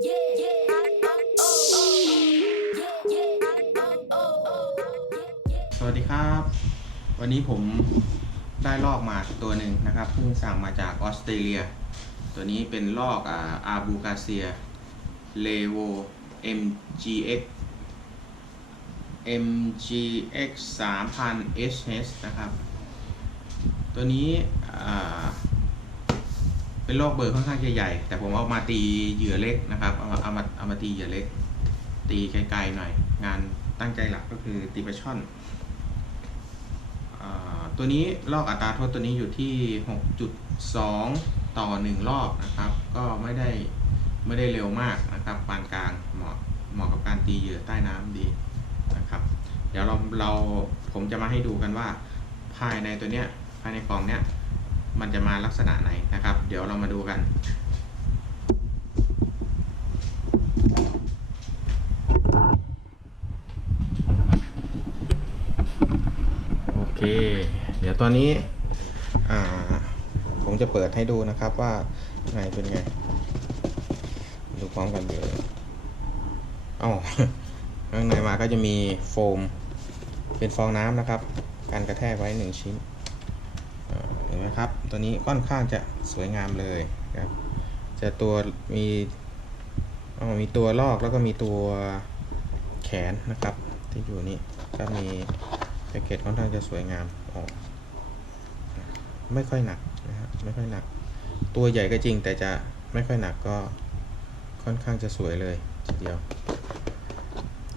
สวัสดีครับ วันนี้ผมได้ลอกมาตัวหนึ่งนะครับเพิ่งสั่งมาจากออสเตรเลีย ตัวนี้เป็นลอกอาอาบูกาเซียเลโว MGX MGX 3000 HS นะครับ ตัวนี้อ่า เป็นลอกเบอร์ค่อนข้างใหญ่ แต่ผมเอามาตีเหยื่อเล็กนะครับ เอามาเอามาเอามาตีเหยื่อเล็ก ตีไกลๆหน่อย งานตั้งใจหลักก็คือตีปลาช่อนอตัวนี้ลอกอัตราโทษตัวนี้อยู่ที่ 6.2 ต่อ 1 รอบนะครับ ก็ไม่ได้ไม่ได้เร็วมากนะครับปานกลางเหมาะเหมาะกับการตีเหยื่อใต้น้ำดีนะครับ เดี๋ยวเราเราผมจะมาให้ดูกันว่าภายในตัวเนี้ยภายในกล่องเนี้ย มันจะมาลักษณะไหนนะครับ เดี๋ยวเรามาดูกันโอเค เดี๋ยวตอนนี้ผมจะเปิดให้ดูนะครับว่าไงเป็นไง ดูพร้อมกันเลยอ๋อข้างในมาก็จะมีโฟม เป็นฟองน้ำนะครับ การกระแทกไว้หนึ่งชิ้น นไหมครับ ตัวนี้ค่อนข้างจะสวยงามเลยครับ จะตัวมีอ๋อมีตัวลอกแล้วก็มีตัวแขนนะครับ ที่อยู่นี่ก็มีแพ็กเกจค่อนข้างจะสวยงามออกไม่ค่อยหนักนะครับไม่ค่อยหนัก ตัวใหญ่ก็จริงแต่จะไม่ค่อยหนักก็ค่อนข้างจะสวยเลยทีเดียว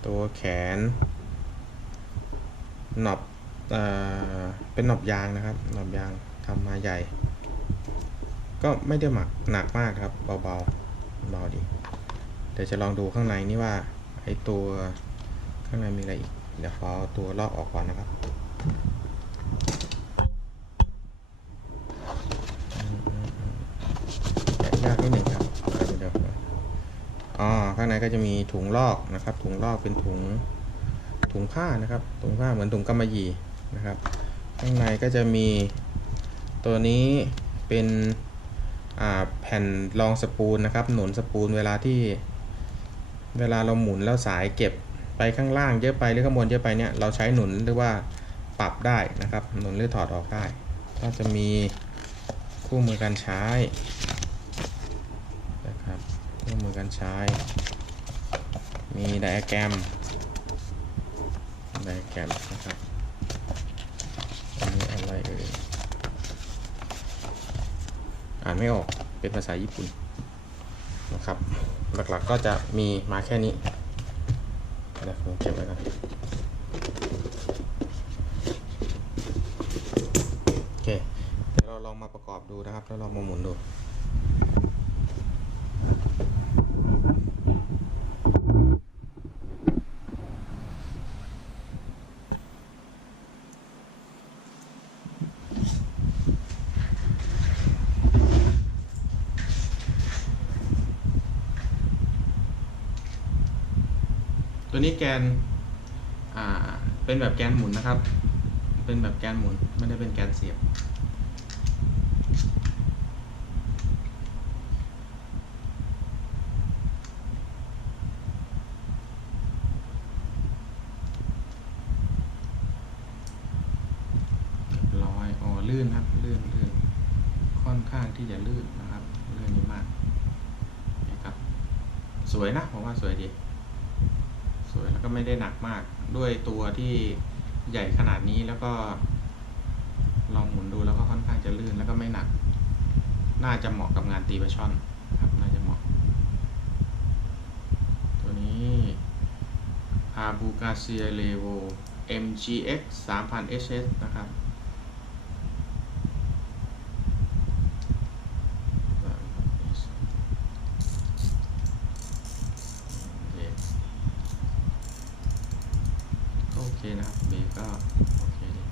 ตัวแขนหนอบเอ่อเป็นหนอบยางนะครับหนอบยาง ทำมาใหญ่ ก็ไม่ได้หมักหนักมากครับ เบาๆเบาดี เดี๋ยวจะลองดูข้างในนี่ว่าไอตัวข้างในมีอะไรอีก เดี๋ยวขอตัวลอกออกก่อนนะครับยากนิดหนึ่งครับเดี๋ยวอ๋อข้างในก็จะมีถุงลอกนะครับ ถุงลอกเป็นถุงถุงผ้านะครับ ถุงผ้าเหมือนถุงกำมะหยี่นะครับ ข้างในก็จะมี ตัวนี้เป็นแผ่นรองสปูลนะครับ หนุนสปูลเวลาที่ เวลาเราหมุนแล้วสายเก็บไปข้างล่างเยอะไปหรือข้างบนเยอะไปเนี่ยเราใช้หนุนหรือว่าปรับได้นะครับ หนุนหรือถอดออกได้ ก็จะมีคู่มือการใช้นะครับคู่มือการใช้ มีไดอะแกรมไดอะแกรมนะครับอันนี้อะไรเอ่ย อ่านไม่ออกเป็นภาษาญี่ปุ่นนะครับ หลักๆก็จะมีมาแค่นี้เดี๋ยวผมเก็บไว้ก่อนโอเคเดี๋ยวเราลองมาประกอบดูนะครับแล้วลองมาหมุนดู ตัวนี้แกนอ่าเป็นแบบแกนหมุนนะครับ เป็นแบบแกนหมุนไม่ได้เป็นแกนเสียบ ร้อยอ๋อลื่นครับลื่นลื่นค่อนข้างที่จะลื่นนะครับลื่นมากนะครับ สวยนะผมว่าสวยดี ก็ไม่ได้หนักมากด้วยตัวที่ใหญ่ขนาดนี้แล้วก็ ลองหมุนดูแล้วก็ค่อนข้างจะลื่นแล้วก็ไม่หนัก น่าจะเหมาะกับงานตีปลาช่อนครับน่าจะเหมาะ ตัวนี้อาบูกาเซียเลโว MGX 3000 HS นะครับ ก็โอ เคนะครับเบรกก็โอเคดี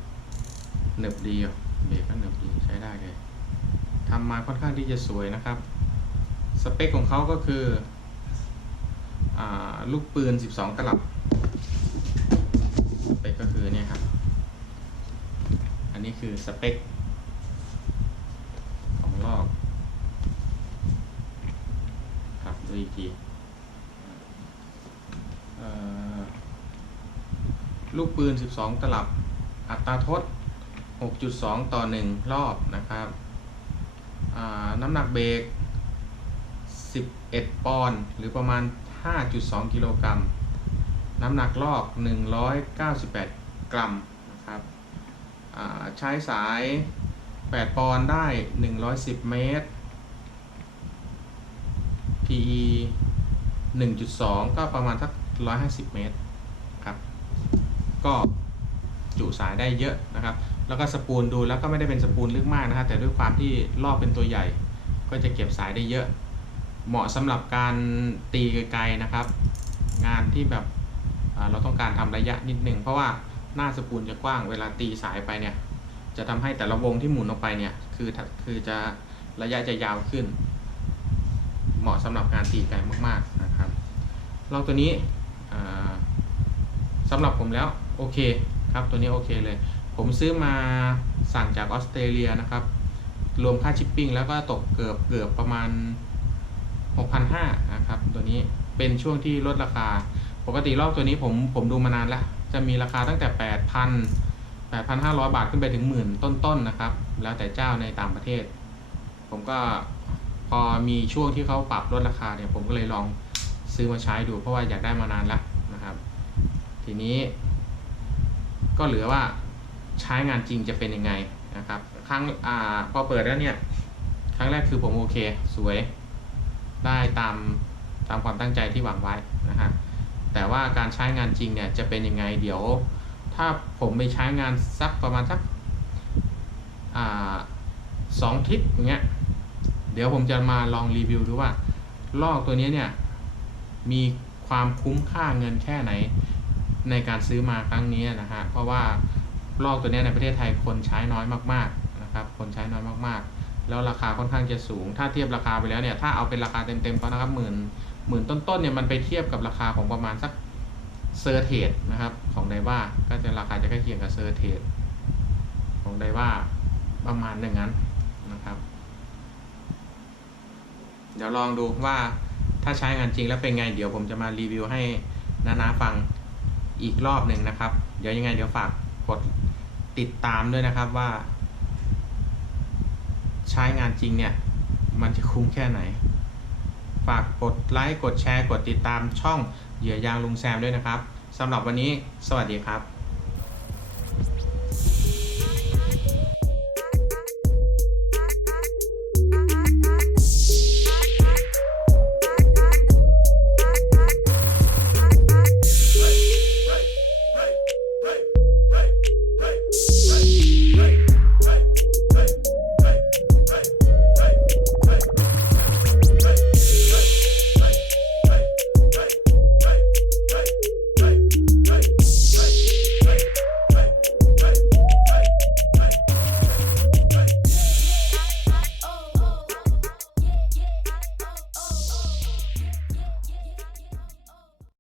หนึบดีอะเบรกก็หนึบดีใช้ได้เลยทำมาค่อนข้างที่จะสวยนะครับ สเปคของเขาก็คืออลูกปืน 12กะลับ สเปคก็คือเนี่ยครับ อันนี้คือสเปคของลอกครับดูอีกที ลูกปืน 12 ตลับ อัตราทด 6.2 ต่อ 1 รอบนะครับ น้ำหนักเบรก 11 ปอนด์หรือประมาณ 5.2 กิโลกรัม น้ำหนักลอก 198 กรัมนะครับใช้สาย 8 ปอนด์ได้ 110 เมตร PE 1.2 ก็ประมาณสัก 150 เมตร ก็จุสายได้เยอะนะครับ แล้วก็สปูลดูแล้วก็ไม่ได้เป็นสปูลลึกมากนะครับแต่ด้วยความที่รอบเป็นตัวใหญ่ ก็จะเก็บสายได้เยอะ เหมาะสำหรับการตีไกลๆนะครับ งานที่แบบเราต้องการทำระยะนิดนึงเพราะว่าหน้าสปูลจะกว้างเวลาตีสายไปเนี่ยจะทำให้แต่ละวงที่หมุนออกไปเนี่ยคือคือจะระยะจะยาวขึ้น เหมาะสำหรับการตีไกลมากๆนะครับลองตัวนี้อ่าสำหรับผมแล้ว โอเคครับตัวนี้โอเคเลย ผมซื้อมาสั่งจากออสเตรเลียนะครับ รวมค่าชิปปิ้งแล้วก็ตกเกือบเกือบประมาณ 6,500นะครับตัวนี้เป็นช่วงที่ลดราคา ปกติรอบตัวนี้ผมผมดูมานานแล้ว จะมีราคาตั้งแต่ 8,000 8,500 บาทขึ้นไปถึงหมื่นต้นๆนนะครับ แล้วแต่เจ้าในต่างประเทศ ผมก็พอมีช่วงที่เขาปรับลดราคาเนี่ย ผมก็เลยลองซื้อมาใช้ดู เพราะว่าอยากได้มานานแล้วนะครับ ทีนี้ ก็เหลือว่าใช้งานจริงจะเป็นยังไงนะครับครั้งอ่าพอเปิดแล้วเนี่ยครั้งแรกคือผมโอเคสวยได้ตามตามความตั้งใจที่หวังไว้นะฮะแต่ว่าการใช้งานจริงเนี่ยจะเป็นยังไงเดี๋ยว ถ้าผมไปใช้งานสักประมาณสักอ่าสองทิปอย่างเงี้ยเดี๋ยวผมจะมาลองรีวิวดูว่าลอกตัวนี้เนี่ยมีความคุ้มค่าเงินแค่ไหน ในการซื้อมาครั้งนี้นะฮะเพราะว่าลอกตัวนี้ในประเทศไทยคนใช้น้อยมากๆนะครับคนใช้น้อยมากๆ แล้วราคาค่อนข้างจะสูง ถ้าเทียบราคาไปแล้วเนี่ยถ้าเอาเป็นราคาเต็มๆก็นะครับหมื่นหมื่นต้นๆเนี่ยมันไปเทียบกับราคาของประมาณสักเซอร์เทดนะครับของไดว่าก็จะราคาจะใกล้เคียงกับเซอร์เทดของไดว่าประมาณหนึ่งนั้นนะครับ เดี๋ยวลองดูว่าถ้าใช้งานจริงแล้วเป็นไง เดี๋ยวผมจะมารีวิวให้นานาฟัง อีกรอบหนึ่งนะครับ เดี๋ยวยังไงเดี๋ยวฝากกดติดตามด้วยนะครับว่า ใช้งานจริงเนี่ย มันจะคุ้มแค่ไหน ฝากกดไลค์กดแชร์ กดติดตามช่องเหยื่อยางลุงแซมด้วยนะครับสำหรับวันนี้สวัสดีครับ